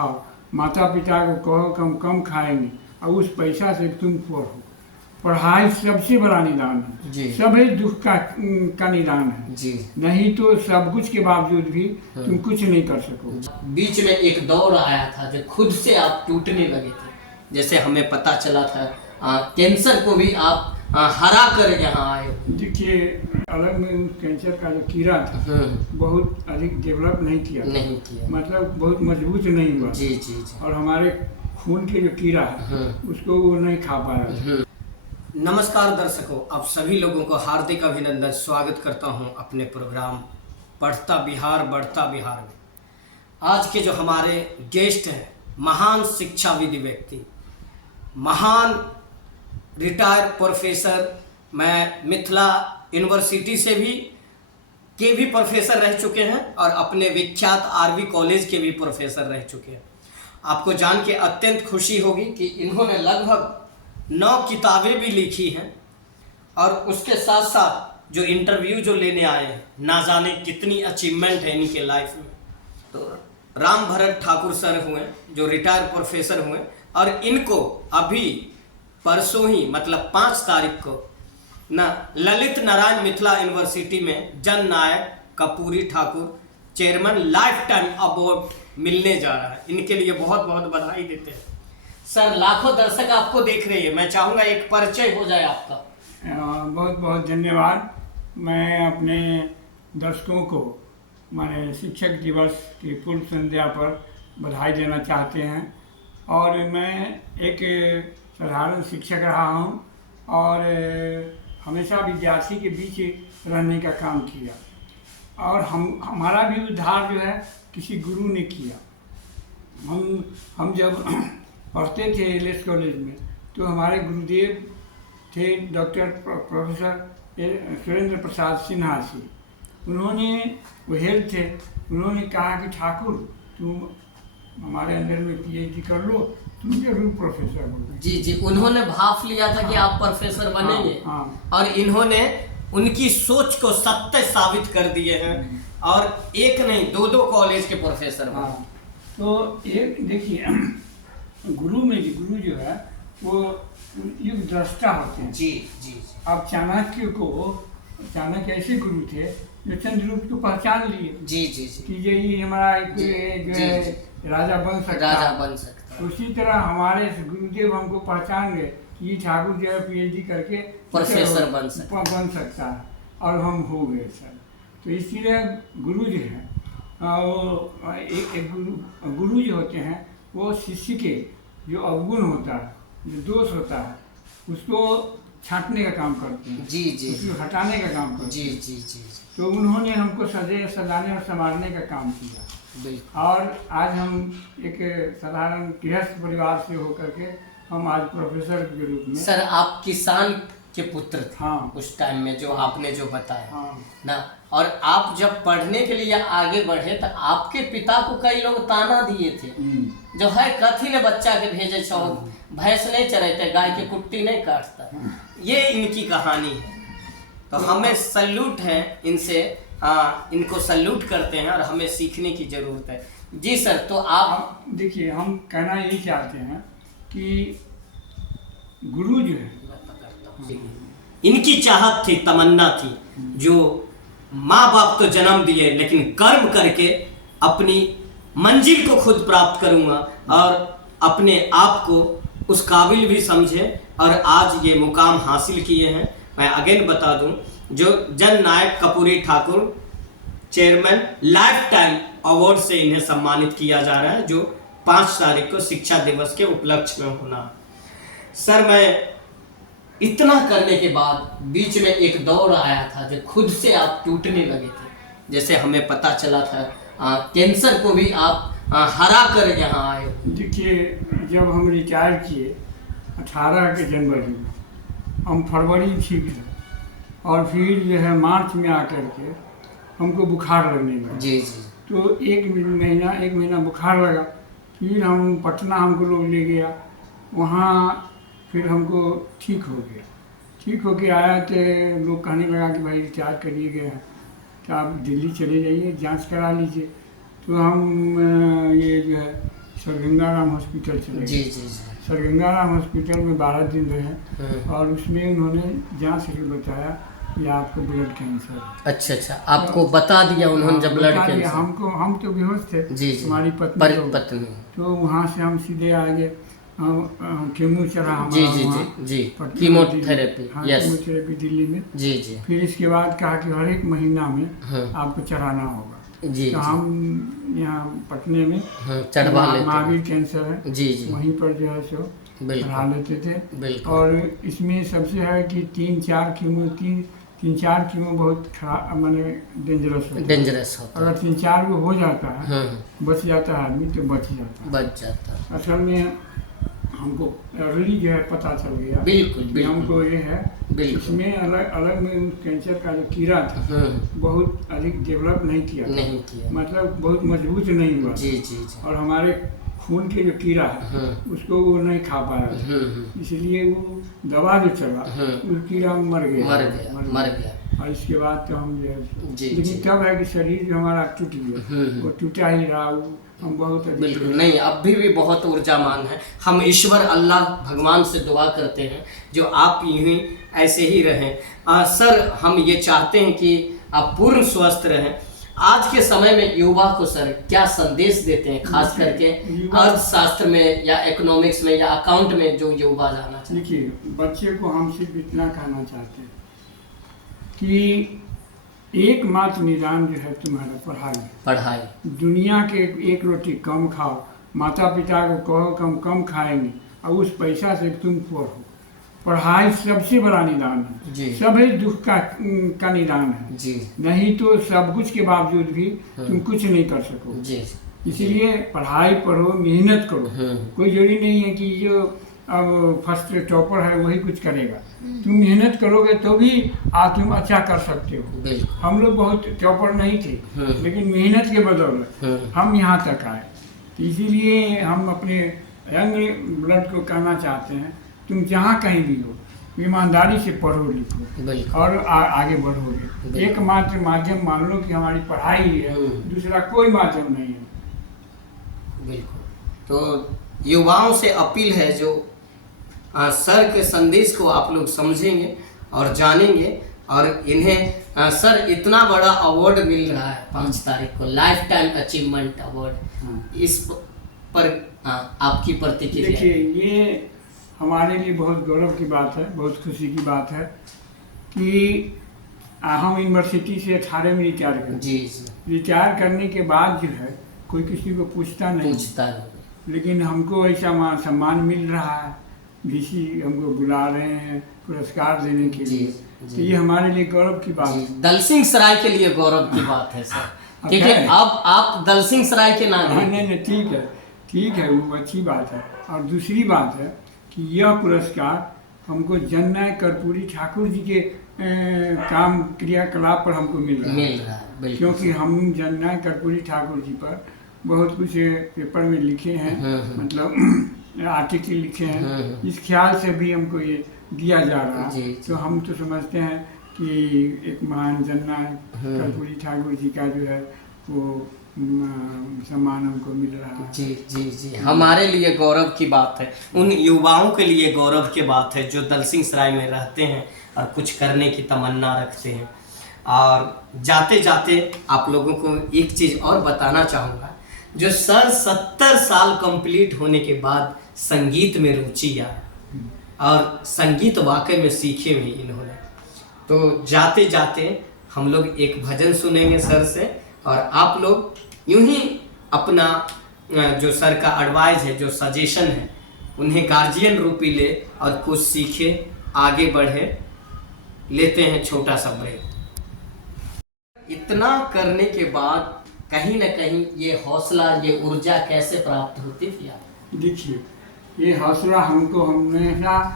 खाओ, माता पिता को कहो कि हम कम खाएंगे और उस पैसा से तुम पढ़ो। पढ़ाई सबसे बड़ा निदान है, सभी दुख का निदान है जी। नहीं तो सब कुछ के बावजूद भी तुम कुछ नहीं कर सको। बीच में एक दौर आया था जो खुद से आप टूटने लगे थे, जैसे हमें पता चला था कैंसर को भी आप हरा कर यहाँ आए। देखिए, अलग में कैंसर का जो कीड़ा था बहुत अधिक डेवलप नहीं किया, मतलब बहुत मजबूत नहीं हुआ जी जी जी। और हमारे खून के जो कीड़ा है उसको वो नहीं खा पाया। नमस्कार दर्शकों, आप सभी लोगों को हार्दिक अभिनंदन, स्वागत करता हूं अपने प्रोग्राम पढ़ता बिहार बढ़ता बिहार में। आज के जो हमारे गेस्ट हैं, महान शिक्षाविद व्यक्ति, महान रिटायर्ड प्रोफेसर, मैं मिथिला यूनिवर्सिटी से भी प्रोफेसर रह चुके हैं और अपने विख्यात आरवी कॉलेज के भी प्रोफेसर रह चुके हैं। आपको जान के अत्यंत खुशी होगी कि इन्होंने लगभग 9 किताबें भी लिखी हैं और उसके साथ साथ जो इंटरव्यू जो लेने आए हैं, ना जाने कितनी अचीवमेंट है इनके लाइफ में। तो राम भरत ठाकुर सर हुए जो रिटायर्ड प्रोफेसर हुए और इनको अभी परसों ही मतलब 5 तारीख को ना ललित नारायण मिथिला यूनिवर्सिटी में Jan Nayak Karpoori Thakur chairman lifetime award मिलने जा रहा है। इनके लिए बहुत बहुत बधाई देते हैं। सर, लाखों दर्शक आपको देख रही है, मैं चाहूँगा एक परिचय हो जाए आपका। बहुत बहुत धन्यवाद। मैं अपने दर्शकों को माने शिक्षक दिवस की पूर्व संध्या पर बधाई देना चाहते हैं। और मैं एक साधारण शिक्षक रहा हूँ और हमेशा विद्यार्थी के बीच रहने का काम किया और हमारा भी उद्धार जो है किसी गुरु ने किया। हम जब पढ़ते थे एलएस कॉलेज में तो हमारे गुरुदेव थे डॉक्टर प्रोफेसर सुरेंद्र प्रसाद सिन्हा जी। उन्होंने वो हेड थे, उन्होंने कहा कि ठाकुर तुम हमारे अंदर में पीएचडी कर लो, तुम जरूर प्रोफेसर बनो। जी जी, उन्होंने भाप लिया था कि आप प्रोफेसर बनेंगे। और इन्होंने उनकी सोच को सत्य साबित कर दिए हैं और एक नहीं 2 कॉलेज के प्रोफेसर बने। तो एक देखिए, गुरु जो है वो युग दृष्टा होते हैं जी जी। अब चाणक्य ऐसे गुरु थे जो चंद्रगुप्त को पहचान लिए जी जी जी कि ये हमारा एक राजा बन सकता। उसी तरह हमारे गुरुदेव हमको पहचान गए कि ये ठाकुर जो है पीएचडी करके प्रोफेसर बन सकता है और हम हो गए सर। तो इसीलिए गुरु जो है वो एक गुरु जो होते हैं वो शिष्य के जो अवगुण होता है, जो दोष होता है, उसको छांटने का काम करते हैं जी जी, उसको हटाने का काम करते जी हैं जी जी। तो उन्होंने हमको सजाने और संवारने का काम किया। और आज हम एक साधारण गृहस्थ परिवार से होकर के हम आज प्रोफेसर के रूप में। सर, आप किसान के पुत्र थे। हाँ। उस टाइम में जो आपने जो बताया। हाँ। ना, और आप जब पढ़ने के लिए आगे बढ़े तो आपके पिता को कई लोग ताना दिए थे जो है कथी ने बच्चा के भेजे छो, भैंस नहीं चराते, गाय की कुट्टी नहीं काटता। ये इनकी कहानी है। तो हमें सल्यूट है इनसे, इनको सल्यूट करते हैं और हमें सीखने की जरूरत है। जी सर, तो आप देखिए, हम कहना यही चाहते हैं कि गुरु जो है इनकी चाहत थी, तमन्ना थी, जो माँ बाप तो जन्म दिए लेकिन कर्म करके अपनी मंजिल को खुद प्राप्त करूंगा और अपने आप को उस काबिल भी समझे और आज ये मुकाम हासिल किए हैं। मैं अगेन बता दूं, जो Jan Nayak Karpoori Thakur chairman lifetime award से इन्हें सम्मानित किया जा रहा है, जो 5 तारीख को शिक्षा दिवस के उपलक्ष्य में होना। सर, मैं इतना करने के बाद बीच में एक दौर आया था जो खुद से आप टूटने लगे थे, जैसे हमें पता चला था कैंसर को भी आप हरा कर यहाँ आए। देखिए, जब हम रिटायर किए 18 के जनवरी में, हम फरवरी ठीक है और फिर जो है मार्च में आकर के हमको बुखार लगने लगा। जी जी। तो एक महीना बुखार लगा। फिर हम पटना हमको लोग ले गया, वहाँ फिर हमको ठीक हो गया। ठीक हो के आया तो लोग कहने लगा कि भाई रिचार्ज करिए गए हैं तो आप दिल्ली चले जाइए, जांच करा लीजिए। तो हम ये जो है सर गंगाराम हॉस्पिटल चले जी गए। जी जी। सर गंगाराम हॉस्पिटल में 12 दिन रहे और उसमें उन्होंने जांच के बताया कि आपको ब्लड कैंसर है। अच्छा अच्छा, आपको बता दिया उन्होंने जब ब्लड बता दिया कैंसर? हमको, हम तो बेहोश थे। जी जी। हमारी पत्नी पत्नी। तो वहाँ से हम सीधे आ गए, केमो चला जी हमारा जी वहाँ जी जी, पटना कीमोथेरेपी। हाँ, यस कीमोथेरेपी दिल्ली में। जी जी। फिर इसके बाद कहा कि हर एक महीना में हाँ आपको चढ़ाना होगा। जी तो जी। हम यहाँ पटने में हाँ, चढ़वा लेते हैं। महावीर कैंसर है, जी जी, वहीं पर जो है सो चढ़ा बिल्कुल लेते थे। बिल्कुल। और इसमें सबसे है कि 3-4 कीमो बहुत खराब, माने डेंजरस होता है। डेंजरस होता है। अगर 3-4 को हो जाता है, हाँ, बच जाता है आदमी तो बच जाता है। बच जाता है। असल में हमको अर्ली जो है पता चल गया बिल्कुल कि बिल्कुल हमको ये है। बिल्कुल। इसमें अलग अलग में उस कैंसर का जो कीड़ा था हाँ, बहुत अधिक डेवलप नहीं किया था। नहीं किया। मतलब बहुत मजबूत नहीं हुआ। जी जी जी। और हमारे खून के जो कीड़ा है हाँ उसको वो नहीं खा पाया था। इसलिए वो दवा जो चला उस कीड़ा मर गया। और इसके बाद तो हम जो है जी, लेकिन जी। तब है कि शरीर जो हमारा टूट गया, वो टूटा ही रहा। वो हम बहुत अधिक बिल्कुल नहीं, अब भी बहुत ऊर्जामान है। हम ईश्वर अल्लाह भगवान से दुआ करते हैं जो आप यूं ही ऐसे ही रहें। सर हम ये चाहते हैं कि आप पूर्ण स्वस्थ रहें। आज के समय में युवा को सर क्या संदेश देते हैं, खास करके अर्थशास्त्र में या इकोनॉमिक्स में या अकाउंट में जो युवा जाना चाहते हैं? देखिए, बच्चे को हम सिर्फ इतना कहना चाहते हैं कि एकमात्र निदान जो है तुम्हारा पढ़ाई। दुनिया के एक रोटी कम खाओ, माता पिता को कहो कि हम कम खाएंगे और उस पैसा से तुम पढ़ो। पढ़ाई सबसे बड़ा निदान है, सभी दुख का निदान है जी। नहीं तो सब कुछ के बावजूद भी तुम कुछ नहीं कर सको जी। इसलिए पढ़ाई पढ़ो, मेहनत करो। कोई जरूरी नहीं है कि जो अब फर्स्ट टॉपर है वही कुछ करेगा। तुम मेहनत करोगे तो भी तुम अच्छा कर सकते हो। हम लोग बहुत टॉपर नहीं थे, लेकिन मेहनत के बदौलत हम यहाँ तक आए। इसीलिए हम अपने यंग ब्लड को कहना चाहते हैं, तुम जहाँ कहीं भी हो ईमानदारी से पढ़ो लिखो और आगे बढ़ोगे। एकमात्र माध्यम मान लो कि हमारी पढ़ाई ही है, दूसरा कोई माध्यम नहीं है। बिल्कुल। तो युवाओं से अपील है जो सर के संदेश को आप लोग समझेंगे और जानेंगे। और इन्हें सर इतना बड़ा अवार्ड मिल रहा है 5 तारीख को, लाइफ टाइम अचीवमेंट अवार्ड। इस पर आपकी प्रतिक्रिया? देखिए, ये हमारे लिए बहुत गौरव की बात है, बहुत खुशी की बात है कि हम यूनिवर्सिटी से 18 में रिटायर कर जी। रिटायर करने के बाद जो है कोई किसी को पूछता नहीं, लेकिन हमको ऐसा सम्मान मिल रहा है। VC हमको बुला रहे हैं पुरस्कार देने के लिए, तो ये हमारे लिए गौरव की बात है। दलसिंह सराय के लिए गौरव की बात है सर, क्योंकि अब आप दलसिंह सराय के नाम। नहीं, ठीक है, वो अच्छी बात है। और दूसरी बात है कि यह पुरस्कार हमको जननायक कर्पूरी ठाकुर जी के काम क्रियाकलाप पर हमको मिल रहा है। क्योंकि हम जननायक कर्पूरी ठाकुर जी पर बहुत कुछ पेपर में लिखे हैं, मतलब आर्टिकल लिखे हैं। इस ख्याल से भी हमको ये दिया जा रहा है। तो हम तो समझते हैं कि एक महान जननायक कर्पूरी ठाकुर जी का जो है वो सम्मान हमको मिल रहा है। जी जी जी, हमारे लिए गौरव की बात है, उन युवाओं के लिए गौरव की बात है जो दलसिंह सराय में रहते हैं और कुछ करने की तमन्ना रखते हैं। और जाते जाते आप लोगों को एक चीज़ और बताना चाहूँगा, जो सर 70 साल कंप्लीट होने के बाद संगीत में रुचि आई और संगीत वाकई में सीखे भी इन्होंने। तो जाते जाते हम लोग एक भजन सुनेंगे सर से, और आप लोग यूं ही अपना जो सर का एडवाइस है, जो सजेशन है, उन्हें गार्जियन रूपी ले और कुछ सीखे, आगे बढ़े। लेते हैं छोटा सा ब्रेक। इतना करने के बाद कहीं ना कहीं ये हौसला, ये ऊर्जा कैसे प्राप्त होती थी आप? देखिए, ये हौसला हमको हमेशा